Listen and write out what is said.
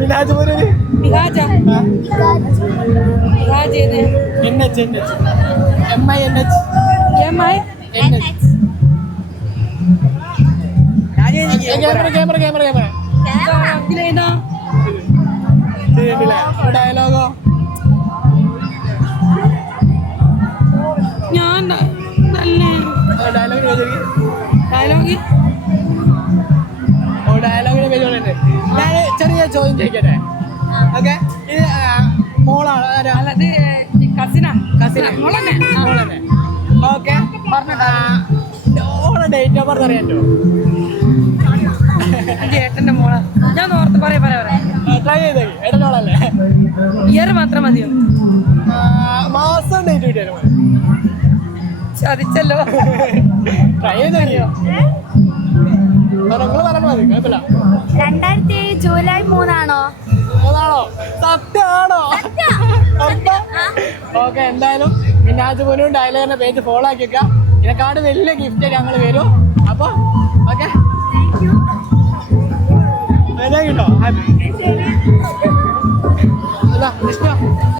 Minaj പോലൊരു നിഹാജ നിഹാജ് ഏത് NH MINH MI camera ഇതിലേതാ ചെയ്തിട്ടില്ലേ ഡയലോഗോ ഞാൻ തന്നെ ഡയലോഗ് ഡയലോഗ് ഡയലോഗിന്റെ പേര് പറയുന്നത് ഞാൻ ചെറിയ ചോദ്യം ചോദിക്കട്ടെ ഓക്കെ ഇത് മോളാണ് അല്ലത് കസിനാ മോളന്നെ മോളന്നെ ഓക്കെ ഓളെ ഡേറ്റ് ഓഫ് ബർത്ത് അറിയാമോ ഏട്ടന്റെ മോളാ ഞാൻ ഓർത്ത് പറയാ ട്രൈ ചെയ്തേ ഏട്ടനോളല്ലേ ഇയർ മാത്രം മതിയോ മാസം ഡേറ്റ് കിട്ടിയാലും മതി ചതിച്ചല്ലോ ട്രൈ ചെയ്തോ നിങ്ങൾ പറഞ്ഞാൽ മതി കുഴപ്പമില്ല 2007 ജൂലൈ 3 ആണോ അതാണോ സത്യമാണോ ഓക്കെ എന്തായാലും മിനാജ് പോലും ഡയലോഗിന്റെ പേജ് ഫോളോ ആക്കിയേക്കാം ഇതിനെക്കാട് വലിയ ഗിഫ്റ്റ് ഞങ്ങൾ വരും അപ്പൊ ഓക്കെ കിട്ടോ ഹാപ്പി